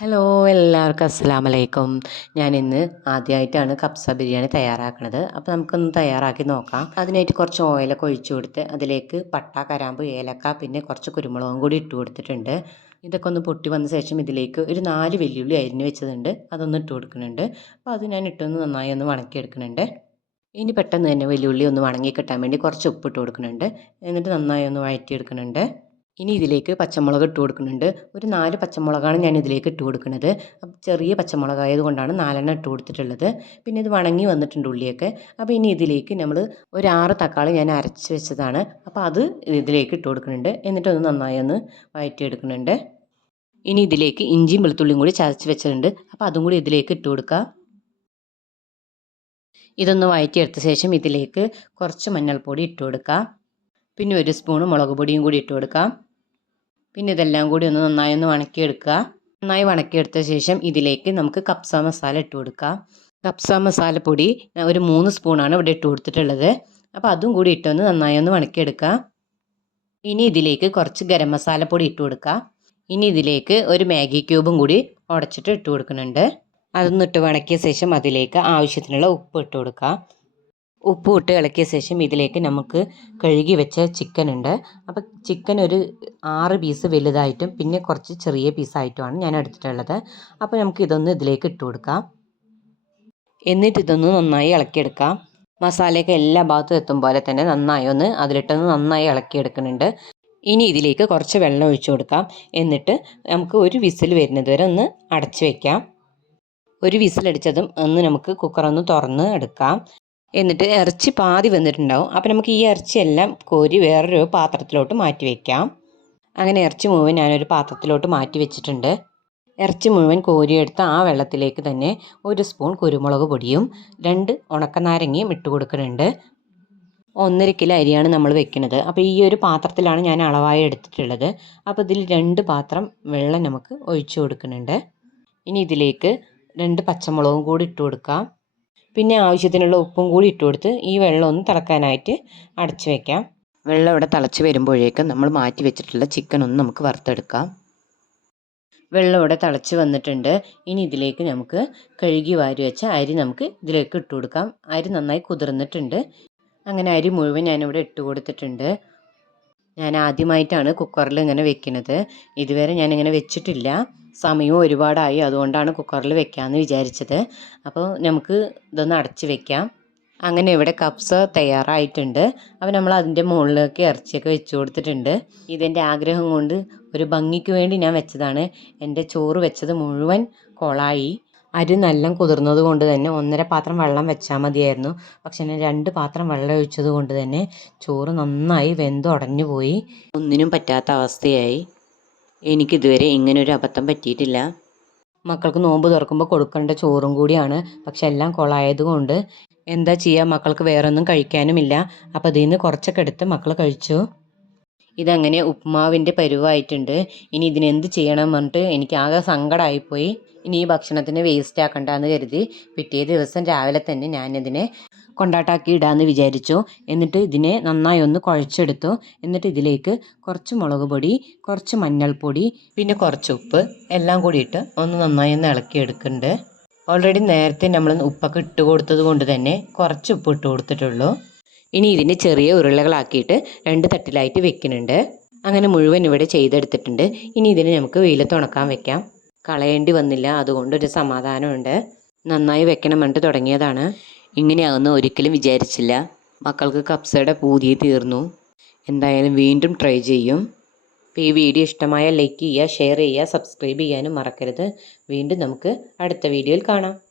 Hello എല്ലാവർക്കും അസ്സാം വലൈക്കും ഞാൻ ഇന്ന് ആദ്യമായിട്ടാണ് കപ്സ ബിരിയാണി തയ്യാറാക്കുന്നത് അപ്പോൾ നമുക്കൊന്ന് തയ്യാറാക്കി നോക്കാം. അതിനായിട്ട് കുറച്ച് ഓയിലൊക്കെ ഒഴിച്ചു കൊടുത്ത് അതിലേക്ക് പട്ട കരാമ്പ് ഏലക്ക പിന്നെ കുറച്ച് കുരുമുളകും കൂടി ഇട്ട് കൊടുത്തിട്ടുണ്ട്. ഇതൊക്കെ ഒന്ന് പൊട്ടി വന്ന ശേഷം ഇതിലേക്ക് ഒരു നാല് വെല്ലുള്ളി അരിഞ്ഞ് വെച്ചതുണ്ട്. അതൊന്ന് ഇട്ട് കൊടുക്കുന്നുണ്ട്. അപ്പോൾ അത് ഞാൻ ഇട്ടൊന്ന് നന്നായി ഒന്ന് വണക്കിയെടുക്കുന്നുണ്ട് ഇനി പെട്ടെന്ന് തന്നെ വെല്ലുള്ളി ഒന്ന് വണങ്ങി കിട്ടാൻ വേണ്ടി കുറച്ച് ഉപ്പ് ഇട്ട് കൊടുക്കുന്നുണ്ട്. എന്നിട്ട് നന്നായി ഒന്ന് വഴറ്റിയെടുക്കുന്നുണ്ട്. ഇനി ഇതിലേക്ക് പച്ചമുളക് ഇട്ട് കൊടുക്കുന്നുണ്ട്. ഒരു നാല് പച്ചമുളകാണ് ഞാൻ ഇതിലേക്ക് ഇട്ട് കൊടുക്കുന്നത്. ചെറിയ പച്ചമുളകായത് കൊണ്ടാണ് നാലെണ്ണം ഇട്ട് കൊടുത്തിട്ടുള്ളത്. പിന്നെ ഇത് വണങ്ങി വന്നിട്ടുണ്ട് ഉള്ളിയൊക്കെ. അപ്പോൾ ഇനി ഇതിലേക്ക് നമ്മൾ ഒരു ആറ് തക്കാളി ഞാൻ അരച്ച് വെച്ചതാണ്. അപ്പോൾ അത് ഇതിലേക്ക് ഇട്ട് കൊടുക്കുന്നുണ്ട്. എന്നിട്ടൊന്ന് നന്നായി ഒന്ന് വഴറ്റിയെടുക്കുന്നുണ്ട് ഇനി ഇതിലേക്ക് ഇഞ്ചിയും വെളുത്തുള്ളിയും കൂടി ചതച്ച് വെച്ചിട്ടുണ്ട്. അപ്പോൾ അതും കൂടി ഇതിലേക്ക് ഇട്ട് കൊടുക്കുക ഇതൊന്ന് വഴറ്റിയെടുത്ത ശേഷം ഇതിലേക്ക് കുറച്ച് മഞ്ഞൾപ്പൊടി ഇട്ട് കൊടുക്കുക പിന്നെ ഒരു സ്പൂണ് മുളക് പൊടിയും കൂടി ഇട്ട് കൊടുക്കാം. പിന്നെ ഇതെല്ലാം കൂടി ഒന്ന് നന്നായി ഒന്ന് വണക്കിയെടുക്കുക. നന്നായി വണക്കിയെടുത്ത ശേഷം ഇതിലേക്ക് നമുക്ക് കപ്സ മസാല ഇട്ട് കൊടുക്കാം. കപ്സ മസാലപ്പൊടി ഒരു മൂന്ന് സ്പൂണാണ് ഇവിടെ ഇട്ട് കൊടുത്തിട്ടുള്ളത്. അപ്പോൾ അതും കൂടി ഇട്ടൊന്ന് നന്നായി ഒന്ന് വണക്കിയെടുക്കുക. ഇനി ഇതിലേക്ക് കുറച്ച് ഗരം മസാലപ്പൊടി ഇട്ട് കൊടുക്കുക. ഇനി ഇതിലേക്ക് ഒരു മാഗി ക്യൂബും കൂടി ഉടച്ചിട്ട് ഇട്ട് കൊടുക്കുന്നുണ്ട്. അതൊന്നിട്ട് വണക്കിയ ശേഷം അതിലേക്ക് ആവശ്യത്തിനുള്ള ഉപ്പ് ഇട്ട് കൊടുക്കുക. ഉപ്പ് ഇട്ട് ഇളക്കിയ ശേഷം ഇതിലേക്ക് നമുക്ക് കഴുകി വെച്ച ചിക്കൻ ഉണ്ട്. അപ്പോൾ ചിക്കൻ ഒരു ആറ് പീസ് വലുതായിട്ടും പിന്നെ കുറച്ച് ചെറിയ പീസായിട്ടുമാണ് ഞാൻ എടുത്തിട്ടുള്ളത്. അപ്പോൾ നമുക്ക് ഇതൊന്ന് ഇതിലേക്ക് ഇട്ട് കൊടുക്കാം. എന്നിട്ട് ഇതൊന്ന് നന്നായി ഇളക്കിയെടുക്കാം. മസാലയൊക്കെ എല്ലാ ഭാഗത്തും എത്തും പോലെ തന്നെ നന്നായി ഒന്ന് അതിലിട്ടൊന്ന് നന്നായി ഇളക്കിയെടുക്കുന്നുണ്ട്. ഇനി ഇതിലേക്ക് കുറച്ച് വെള്ളം ഒഴിച്ചു കൊടുക്കാം. എന്നിട്ട് നമുക്ക് ഒരു വിസിൽ വരുന്നത് വരെ ഒന്ന് അടച്ചു വയ്ക്കാം ഒരു വിസിലടിച്ചതും ഒന്ന് നമുക്ക് കുക്കറൊന്ന് തുറന്ന് എടുക്കാം. എന്നിട്ട് ഇറച്ചി പാതി വന്നിട്ടുണ്ടാവും. അപ്പോൾ നമുക്ക് ഈ ഇറച്ചിയെല്ലാം കോരി വേറൊരു പാത്രത്തിലോട്ട് മാറ്റി വയ്ക്കാം അങ്ങനെ ഇറച്ചി മുഴുവൻ ഞാനൊരു പാത്രത്തിലോട്ട് മാറ്റി വെച്ചിട്ടുണ്ട്. ഇറച്ചി മുഴുവൻ കോരിയെടുത്ത് ആ വെള്ളത്തിലേക്ക് തന്നെ ഒരു സ്പൂൺ കുരുമുളക് പൊടിയും രണ്ട് ഉണക്കനാരങ്ങയും ഇട്ട് കൊടുക്കുന്നുണ്ട്. ഒന്നര കിലോ അരിയാണ് നമ്മൾ വെക്കുന്നത്. അപ്പോൾ ഈ ഒരു പാത്രത്തിലാണ് ഞാൻ അളവായി എടുത്തിട്ടുള്ളത്. അപ്പോൾ ഇതിൽ രണ്ട് പാത്രം വെള്ളം നമുക്ക് ഒഴിച്ചു കൊടുക്കുന്നുണ്ട്. ഇനി ഇതിലേക്ക് രണ്ട് പച്ചമുളകും കൂടി ഇട്ട് കൊടുക്കാം. പിന്നെ ആവശ്യത്തിനുള്ള ഉപ്പും കൂടി ഇട്ട് കൊടുത്ത് ഈ വെള്ളം ഒന്ന് തിളക്കാനായിട്ട് അടച്ചു വെക്കാം. വെള്ളം ഇവിടെ തിളച്ച് വരുമ്പോഴേക്കും നമ്മൾ മാറ്റി വെച്ചിട്ടുള്ള ചിക്കൻ ഒന്ന് നമുക്ക് വറുത്തെടുക്കാം. വെള്ളം ഇവിടെ തിളച്ച് വന്നിട്ടുണ്ട്. ഇനി ഇതിലേക്ക് നമുക്ക് കഴുകി വാരി വെച്ച അരി നമുക്ക് ഇതിലേക്ക് ഇട്ട് കൊടുക്കാം. അരി നന്നായി കുതിർന്നിട്ടുണ്ട്. അങ്ങനെ അരി മുഴുവൻ ഞാനിവിടെ ഇട്ട് കൊടുത്തിട്ടുണ്ട്. ഞാൻ ആദ്യമായിട്ടാണ് കുക്കറിൽ ഇങ്ങനെ വെക്കുന്നത്. ഇതുവരെ ഞാൻ ഇങ്ങനെ വെച്ചിട്ടില്ല. സമയവും ഒരുപാടായി. അതുകൊണ്ടാണ് കുക്കറിൽ വെക്കാമെന്ന് വിചാരിച്ചത്. അപ്പോൾ നമുക്ക് ഇതൊന്ന് അടച്ച് വെക്കാം. അങ്ങനെ ഇവിടെ കപ്സ് തയ്യാറായിട്ടുണ്ട്. അപ്പോൾ നമ്മൾ അതിന്റെ മുകളിലേക്ക് ഇറച്ചിയൊക്കെ വെച്ച് കൊടുത്തിട്ടുണ്ട്. ഇതെന്റെ ആഗ്രഹം കൊണ്ട് ഒരു ഭംഗിക്ക് വേണ്ടി ഞാൻ വെച്ചതാണ്. എന്റെ ചോറ് വെച്ചത് മുഴുവൻ കൊളായി. അരി നല്ല കുതിർന്നത് കൊണ്ട് തന്നെ ഒന്നര പാത്രം വെള്ളം വെച്ചാൽ മതിയായിരുന്നു. പക്ഷെ ഞാൻ രണ്ട് പാത്രം വെള്ളം ഒഴിച്ചത് കൊണ്ട് തന്നെ ചോറ് നന്നായി വെന്തുടഞ്ഞു പോയി. ഒന്നിനും പറ്റാത്ത അവസ്ഥയായി. എനിക്കിതുവരെ ഇങ്ങനൊരു അബദ്ധം പറ്റിയിട്ടില്ല. മക്കൾക്ക് നോമ്പ് തുറക്കുമ്പോൾ കൊടുക്കേണ്ട ചോറും കൂടിയാണ്. പക്ഷെ എല്ലാം കൊളായതുകൊണ്ട് എന്താ ചെയ്യുക മക്കൾക്ക് വേറൊന്നും കഴിക്കാനുമില്ല. അപ്പോൾ അതിൽ നിന്ന് കുറച്ചൊക്കെ എടുത്ത് മക്കൾ കഴിച്ചു. ഇതങ്ങനെ ഉപ്മാവിന്റെ പരുവായിട്ടുണ്ട്. ഇനി ഇതിനെന്ത് ചെയ്യണം പറഞ്ഞിട്ട് എനിക്ക് ആകെ സങ്കടമായിപ്പോയി ഇനി ഈ ഭക്ഷണത്തിന് വേസ്റ്റ് ആക്കണ്ട എന്ന് കരുതി പിറ്റേ ദിവസം രാവിലെ തന്നെ ഞാനിതിനെ കൊണ്ടാട്ടാക്കി ഇടാമെന്ന് വിചാരിച്ചു. എന്നിട്ട് ഇതിനെ നന്നായി ഒന്ന് കുഴച്ചെടുത്തു. എന്നിട്ട് ഇതിലേക്ക് കുറച്ച് മുളക് പൊടി കുറച്ച് മഞ്ഞൾപ്പൊടി പിന്നെ കുറച്ച് ഉപ്പ് എല്ലാം കൂടി ഇട്ട് ഒന്ന് നന്നായി ഒന്ന് ഇളക്കിയെടുക്കുന്നുണ്ട് ഓൾറെഡി നേരത്തെ നമ്മൾ ഉപ്പൊക്കെ ഇട്ട് കൊടുത്തത് കൊണ്ട് തന്നെ കുറച്ച് ഉപ്പ് ഇട്ട് കൊടുത്തിട്ടുള്ളൂ. ഇനി ഇതിന് ചെറിയ ഉരുളകളാക്കിയിട്ട് രണ്ട് തട്ടിലായിട്ട് വെക്കുന്നുണ്ട്. അങ്ങനെ മുഴുവൻ ഇവിടെ ചെയ്തെടുത്തിട്ടുണ്ട്. ഇനി ഇതിനെ നമുക്ക് വെയിലത്ത് ഉണക്കാൻ വെക്കാം. കളയേണ്ടി വന്നില്ല. അതുകൊണ്ടൊരു സമാധാനമുണ്ട്. നന്നായി വെക്കണം പറഞ്ഞിട്ട് തുടങ്ങിയതാണ്. ഇങ്ങനെയാകുന്ന ഒരിക്കലും വിചാരിച്ചില്ല. മക്കൾക്ക് കപ്സയുടെ പൂതി തീർന്നു. എന്തായാലും വീണ്ടും ട്രൈ ചെയ്യും. ഈ വീഡിയോ ഇഷ്ടമായ ലൈക്ക് ചെയ്യുക ഷെയർ ചെയ്യുക സബ്സ്ക്രൈബ് ചെയ്യാനും മറക്കരുത്. വീണ്ടും നമുക്ക് അടുത്ത വീഡിയോയിൽ കാണാം.